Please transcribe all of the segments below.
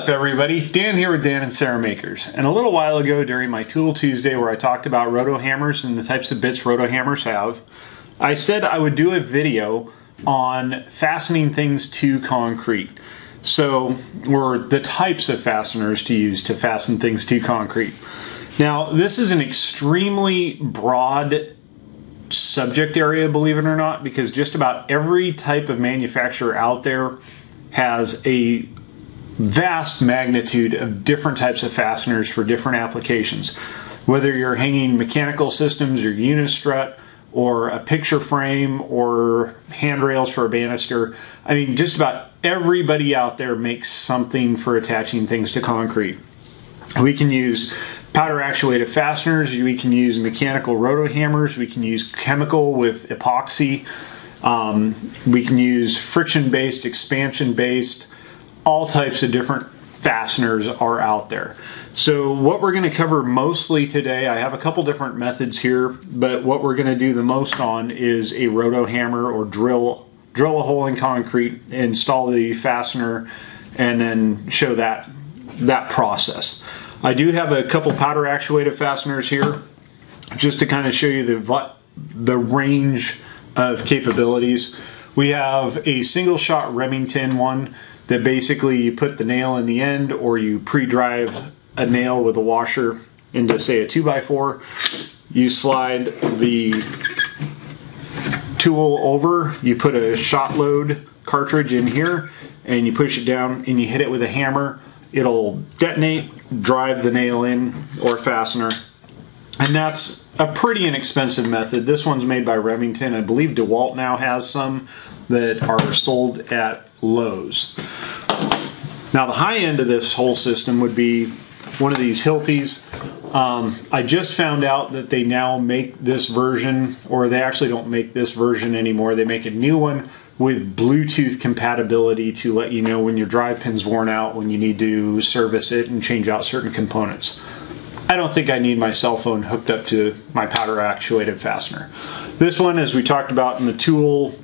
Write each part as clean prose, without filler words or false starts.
up, everybody? Dan here with Dan and Sarah Makers. And a little while ago during my Tool Tuesday where I talked about Roto-Hammers and the types of bits Roto-Hammers have, I said I would do a video on fastening things to concrete. Or the types of fasteners to use to fasten things to concrete. Now, this is an extremely broad subject area, believe it or not, because just about every type of manufacturer out there has a vast magnitude of different types of fasteners for different applications. Whether you're hanging mechanical systems or unistrut or a picture frame or handrails for a banister, I mean, just about everybody out there makes something for attaching things to concrete. We can use powder-actuated fasteners, we can use mechanical roto-hammers, we can use chemical with epoxy, we can use friction-based, expansion-based, all types of different fasteners are out there. So what we're going to cover mostly today, I have a couple different methods here, but what we're going to do the most on is a roto-hammer or drill a hole in concrete, install the fastener, and then show that process. I do have a couple powder-actuated fasteners here just to kind of show you the range of capabilities. We have a single shot Remington one that basically you put the nail in the end, or you pre-drive a nail with a washer into, say, a 2x4. You slide the tool over, you put a shot load cartridge in here, and you push it down and you hit it with a hammer. It'll detonate, drive the nail in, or fastener. And that's a pretty inexpensive method. This one's made by Remington. I believe DeWalt now has some that are sold at Lowe's. Now the high end of this whole system would be one of these Hiltys. I just found out that they now make this version, or they actually don't make this version anymore. They make a new one with Bluetooth compatibility to let you know when your drive pin's worn out, when you need to service it and change out certain components. I don't think I need my cell phone hooked up to my powder-actuated fastener. This one, as we talked about in the tool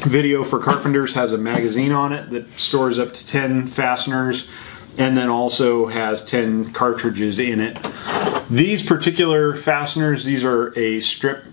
video for carpenters, has a magazine on it that stores up to 10 fasteners and then also has 10 cartridges in it. These particular fasteners, these are a strip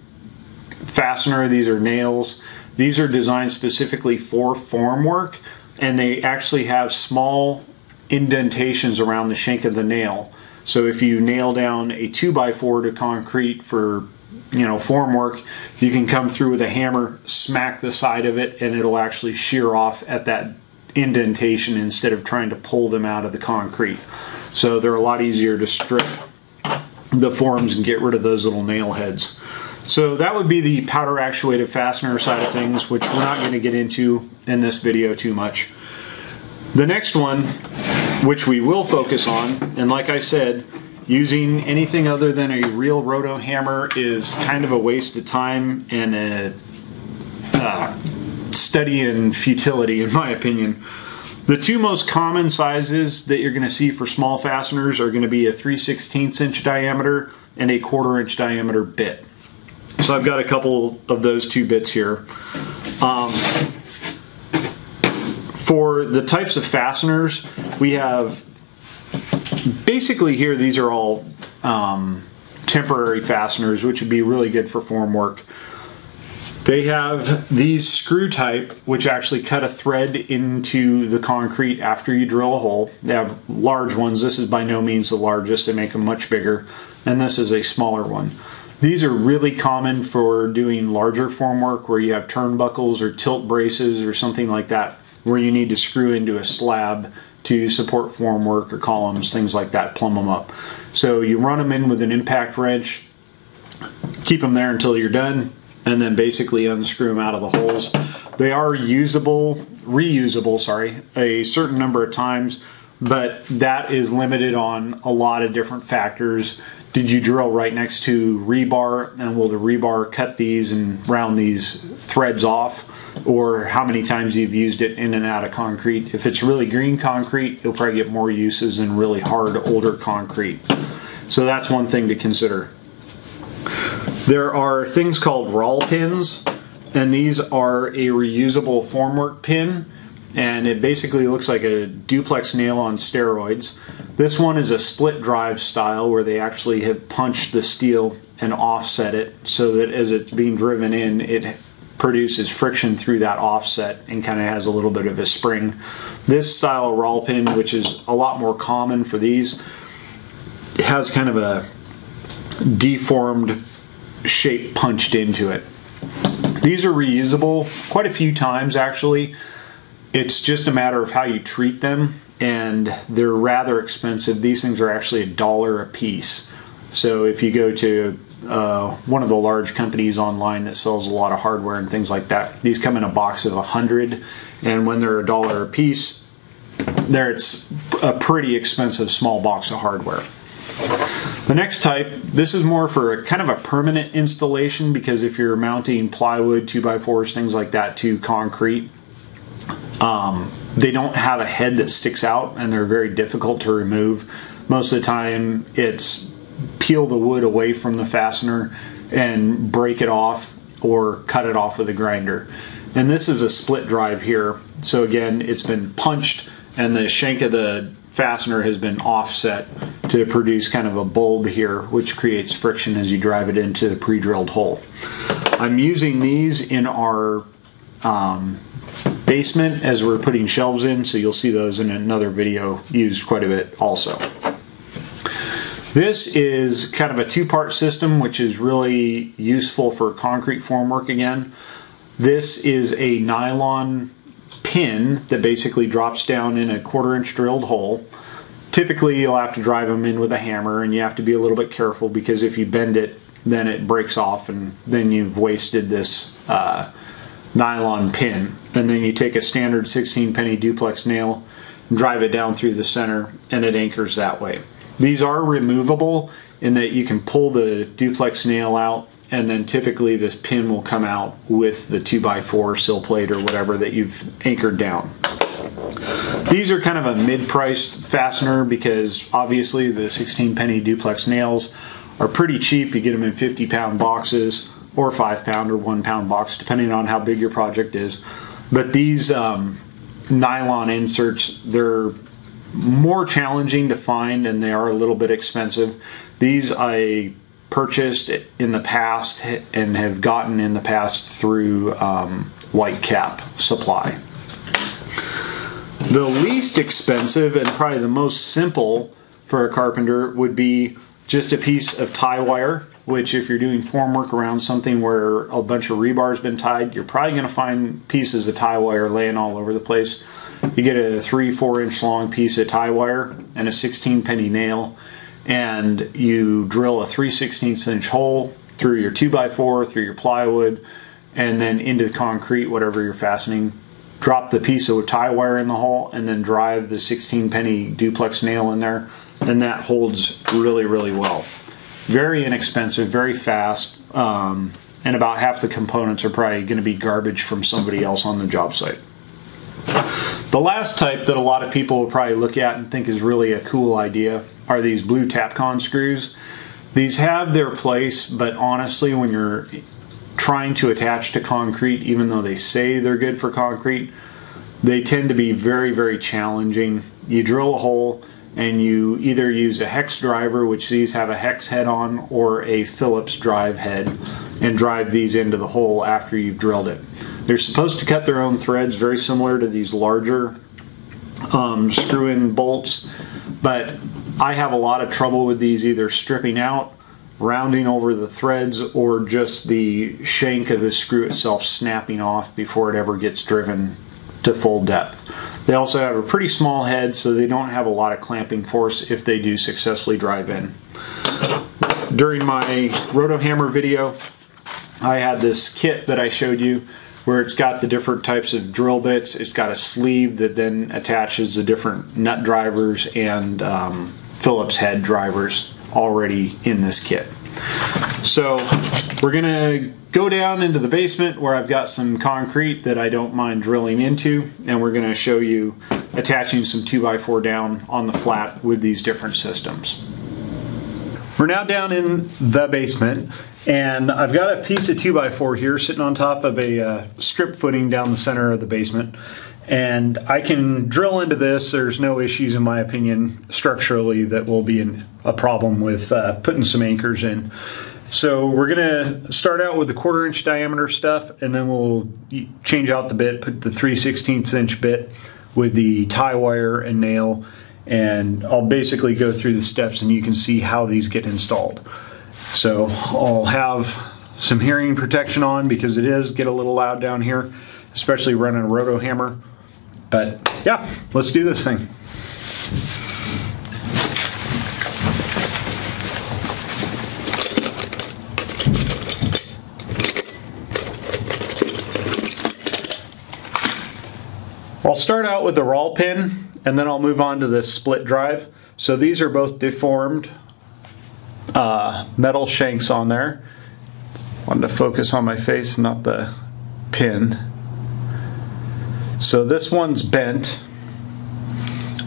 fastener, these are nails. These are designed specifically for formwork, and they actually have small indentations around the shank of the nail. So if you nail down a 2x4 to concrete for, formwork, you can come through with a hammer, smack the side of it, and it'll actually shear off at that indentation instead of trying to pull them out of the concrete. So they're a lot easier to strip the forms and get rid of those little nail heads. So that would be the powder-actuated fastener side of things, which we're not going to get into in this video too much. The next one, which we will focus on, and like I said, using anything other than a real roto-hammer is kind of a waste of time and a study in futility, in my opinion. The two most common sizes that you're going to see for small fasteners are going to be a 3/16 inch diameter and a 1/4 inch diameter bit. So I've got a couple of those two bits here. For the types of fasteners, we have basically here, these are all temporary fasteners, which would be really good for formwork. They have these screw type, which actually cut a thread into the concrete after you drill a hole. They have large ones. This is by no means the largest. They make them much bigger, and this is a smaller one. These are really common for doing larger formwork where you have turnbuckles or tilt braces or something like that, where you need to screw into a slab to support formwork or columns, things like that, plumb them up. So you run them in with an impact wrench, keep them there until you're done, and then basically unscrew them out of the holes. They are reusable, a certain number of times, but that is limited on a lot of different factors. Did you drill right next to rebar, and will the rebar cut these and round these threads off? Or how many times you've used it in and out of concrete. If it's really green concrete, you'll probably get more uses than really hard, older concrete. So that's one thing to consider. There are things called roll pins, and these are a reusable formwork pin. and it basically looks like a duplex nail on steroids. This one is a split drive style where they actually have punched the steel and offset it so that as it's being driven in, it produces friction through that offset and kind of has a little bit of a spring. This style of rowel pin, which is a lot more common for these, it has kind of a deformed shape punched into it. These are reusable quite a few times actually. It's just a matter of how you treat them, and they're rather expensive. These things are actually $1 a piece. So if you go to one of the large companies online that sells a lot of hardware and things like that, these come in a box of 100, and when they're $1 a piece, it's a pretty expensive small box of hardware. The next type, this is more for a kind of a permanent installation, because if you're mounting plywood, 2x4s, things like that to concrete, they don't have a head that sticks out and they're very difficult to remove. Most of the time it's peel the wood away from the fastener and break it off or cut it off with a grinder. And this is a split drive here. So again, it's been punched and the shank of the fastener has been offset to produce kind of a bulb here, which creates friction as you drive it into the pre-drilled hole. I'm using these in our basement as we're putting shelves in, so you'll see those in another video used quite a bit also. This is kind of a two-part system, which is really useful for concrete formwork again. This is a nylon pin that basically drops down in a 1/4 inch drilled hole. Typically you'll have to drive them in with a hammer, and you have to be a little bit careful because if you bend it, then it breaks off and then you've wasted this nylon pin. And then you take a standard 16-penny duplex nail and drive it down through the center, and it anchors that way. These are removable in that you can pull the duplex nail out, and then typically this pin will come out with the 2x4 sill plate or whatever that you've anchored down. These are kind of a mid-priced fastener because obviously the 16-penny duplex nails are pretty cheap. You get them in 50-pound boxes or 5-pound or 1-pound box, depending on how big your project is. But these nylon inserts, they're more challenging to find and they are a little bit expensive. These I purchased in the past and have gotten in the past through White Cap Supply. The least expensive and probably the most simple for a carpenter would be just a piece of tie wire, which if you're doing formwork around something where a bunch of rebar has been tied, you're probably going to find pieces of tie wire laying all over the place. You get a 3-4 inch long piece of tie wire and a 16-penny nail, and you drill a 3/16 inch hole through your 2x4, through your plywood, and then into the concrete, whatever you're fastening. Drop the piece of tie wire in the hole and then drive the 16-penny duplex nail in there, and that holds really, really well. Very inexpensive, very fast, and about half the components are probably going to be garbage from somebody else on the job site. The last type that a lot of people will probably look at and think is really a cool idea are these blue Tapcon screws. These have their place, but honestly, when you're trying to attach to concrete, even though they say they're good for concrete, they tend to be very, very challenging. You drill a hole and you either use a hex driver, which these have a hex head on, or a Phillips drive head, and drive these into the hole after you've drilled it. They're supposed to cut their own threads, very similar to these larger screw-in bolts, but I have a lot of trouble with these either stripping out, rounding over the threads, or just the shank of the screw itself snapping off before it ever gets driven to full depth. They also have a pretty small head, so they don't have a lot of clamping force if they do successfully drive in. During my Roto-Hammer video, I had this kit that I showed you where it's got the different types of drill bits. It's got a sleeve that then attaches the different nut drivers and Phillips head drivers already in this kit. So we're gonna go down into the basement where I've got some concrete that I don't mind drilling into, and we're gonna show you attaching some 2x4 down on the flat with these different systems. We're now down in the basement, and I've got a piece of 2x4 here sitting on top of a strip footing down the center of the basement. And I can drill into this. There's no issues, in my opinion, structurally that will be a problem with putting some anchors in. So we're gonna start out with the 1/4 inch diameter stuff, and then we'll change out the bit, put the 3/16 inch bit with the tie wire and nail, and I'll basically go through the steps and you can see how these get installed. So I'll have some hearing protection on because it is get a little loud down here, especially running a Roto-Hammer. But yeah, let's do this thing. I'll start out with the rawl pin and then I'll move on to the split drive. So these are both deformed metal shanks on there. Wanted to focus on my face, not the pin. So this one's bent,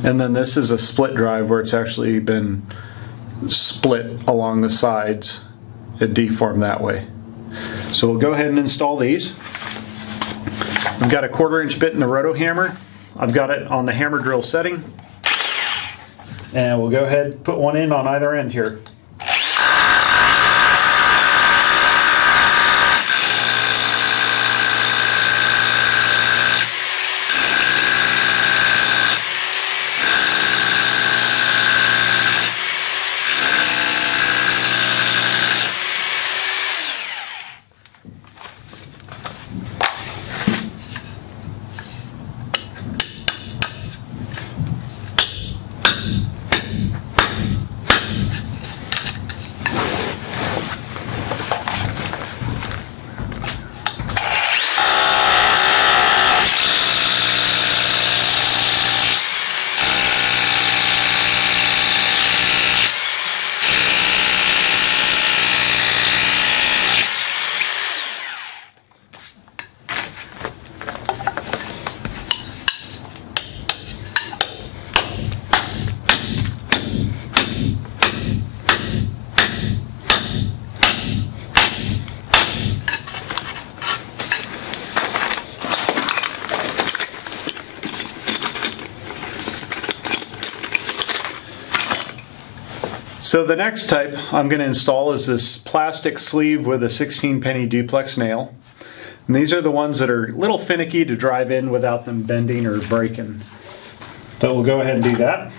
and then this is a split drive where it's actually been split along the sides and deformed that way. So we'll go ahead and install these. I've got a 1/4 inch bit in the Roto-Hammer. I've got it on the hammer drill setting, and we'll go ahead and put one in on either end here. So the next type I'm going to install is this plastic sleeve with a 16-penny duplex nail. And these are the ones that are a little finicky to drive in without them bending or breaking. But we'll go ahead and do that.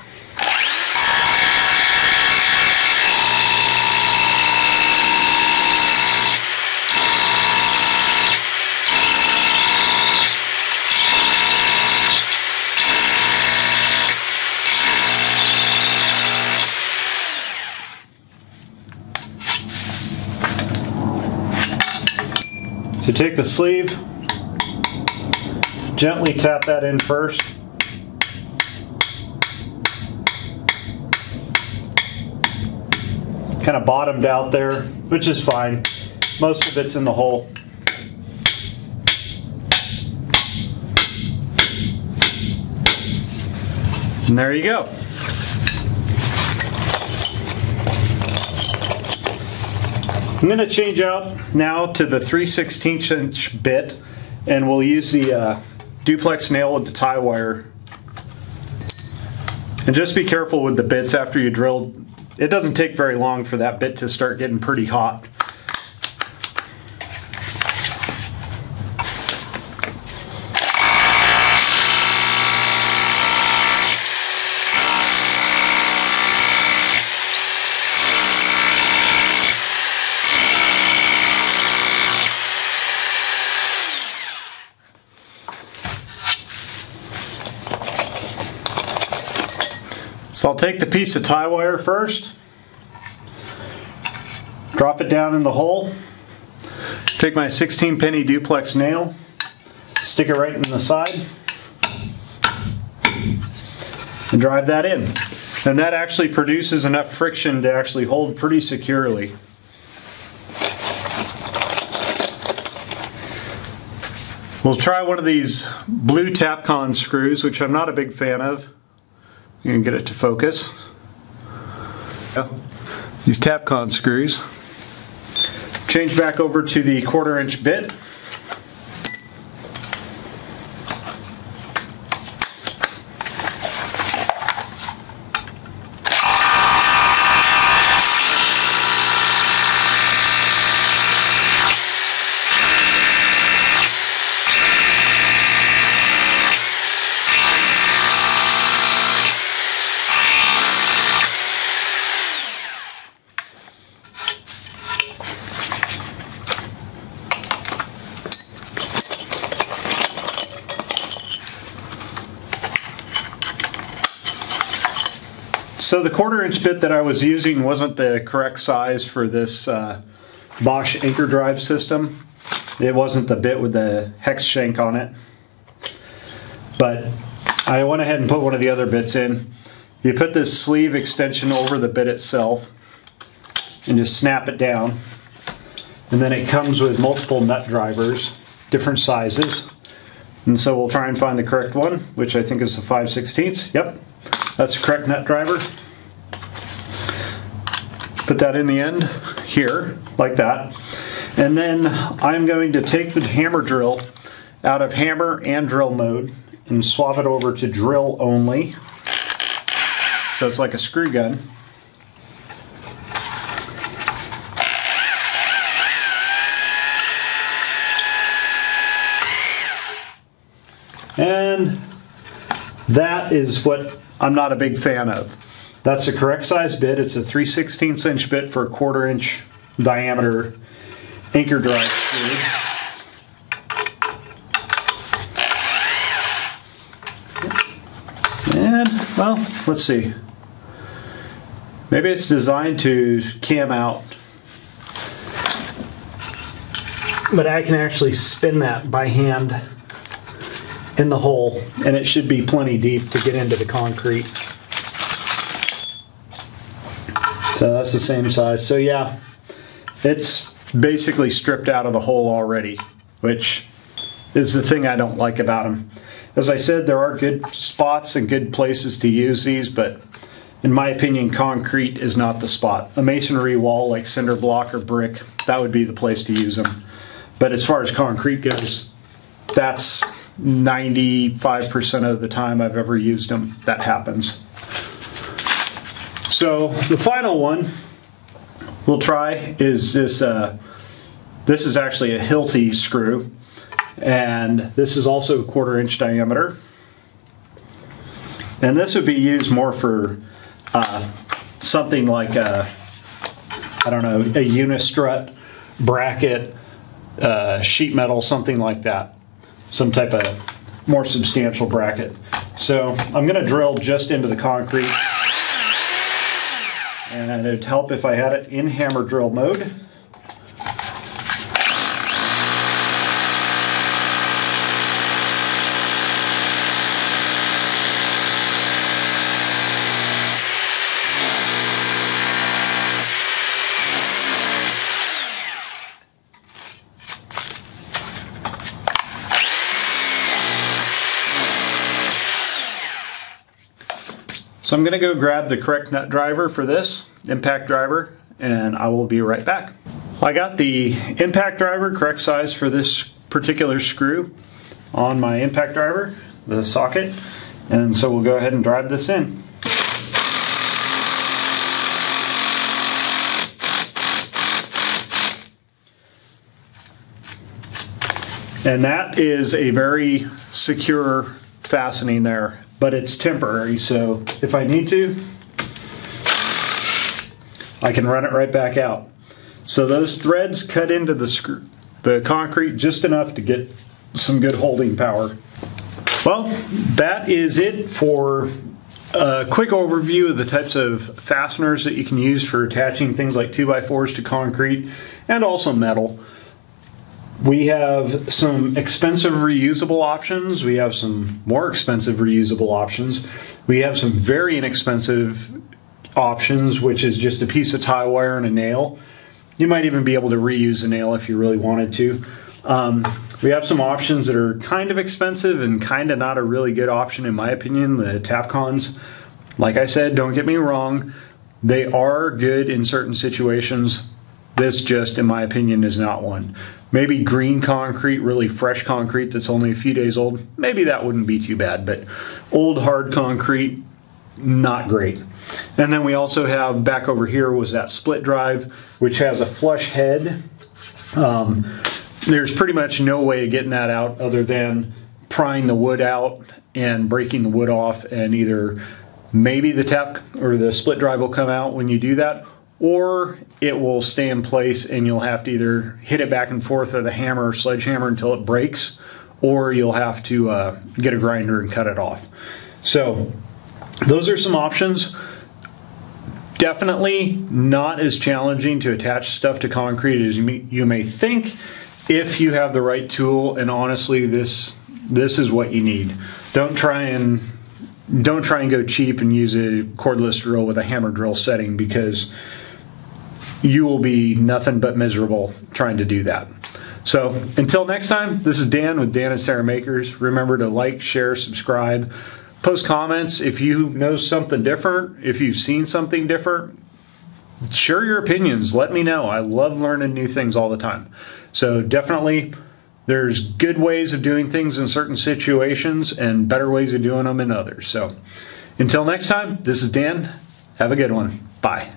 So take the sleeve, gently tap that in first. Kind of bottomed out there, which is fine. Most of it's in the hole. And there you go. I'm going to change out now to the 3/16 inch bit, and we'll use the duplex nail with the tie wire. And just be careful with the bits after you drill. It doesn't take very long for that bit to start getting pretty hot. So I'll take the piece of tie wire first, drop it down in the hole, take my 16-penny duplex nail, stick it right in the side, and drive that in. And that actually produces enough friction to actually hold pretty securely. We'll try one of these blue Tapcon screws, which I'm not a big fan of. You can get it to focus. These Tapcon screws. Change back over to the 1/4 inch bit. So the 1/4" bit that I was using wasn't the correct size for this Bosch anchor drive system. It wasn't the bit with the hex shank on it. But I went ahead and put one of the other bits in. You put this sleeve extension over the bit itself and just snap it down. And then it comes with multiple nut drivers, different sizes. And so we'll try and find the correct one, which I think is the 5/16. Yep, that's the correct nut driver. Put that in the end here, like that. And then I'm going to take the hammer drill out of hammer and drill mode and swap it over to drill only. So it's like a screw gun. And that is what I'm not a big fan of. That's the correct size bit. It's a 3/16 inch bit for a 1/4" diameter anchor drive screw. And, well, let's see. Maybe it's designed to cam out. But I can actually spin that by hand in the hole, and it should be plenty deep to get into the concrete. So that's the same size. So yeah, it's basically stripped out of the hole already, which is the thing I don't like about them. As I said, there are good spots and good places to use these, but in my opinion, concrete is not the spot. A masonry wall like cinder block or brick, that would be the place to use them. But as far as concrete goes, that's 95% of the time I've ever used them, that happens. So the final one we'll try is this. This is actually a Hilty screw, and this is also a 1/4" diameter. And this would be used more for something like a, I don't know, a unistrut, bracket, sheet metal, something like that. Some type of more substantial bracket. So I'm going to drill just into the concrete, and it'd help if I had it in hammer drill mode. So I'm going to go grab the correct nut driver for this, impact driver, and I will be right back. I got the impact driver, correct size for this particular screw, on my impact driver, the socket, and so we'll go ahead and drive this in. And that is a very secure fastening there, but it's temporary, so if I need to, I can run it right back out. So those threads cut into the concrete just enough to get some good holding power. Well, that is it for a quick overview of the types of fasteners that you can use for attaching things like 2x4s to concrete and also metal. We have some expensive reusable options. We have some more expensive reusable options. We have some very inexpensive options, which is just a piece of tie wire and a nail. You might even be able to reuse a nail if you really wanted to. We have some options that are kind of expensive and kind of not a really good option in my opinion, the Tapcons. Like I said, don't get me wrong, they are good in certain situations. This just, in my opinion, is not one. Maybe green concrete, really fresh concrete that's only a few days old, maybe that wouldn't be too bad, but old hard concrete, not great. And then we also have, back over here was that split drive, which has a flush head. There's pretty much no way of getting that out other than prying the wood out and breaking the wood off, and either maybe the tap or the split drive will come out when you do that, or it will stay in place and you'll have to either hit it back and forth with a hammer or sledgehammer until it breaks, or you'll have to get a grinder and cut it off. So those are some options. Definitely not as challenging to attach stuff to concrete as you may think if you have the right tool, and honestly this is what you need. Don't try and go cheap and use a cordless drill with a hammer drill setting, because you will be nothing but miserable trying to do that. So until next time, this is Dan with Dan and Sarah Makers. Remember to like, share, subscribe, post comments if you know something different, if you've seen something different. Share your opinions, let me know. I love learning new things all the time. So definitely there's good ways of doing things in certain situations and better ways of doing them in others. So until next time, this is Dan. Have a good one. Bye.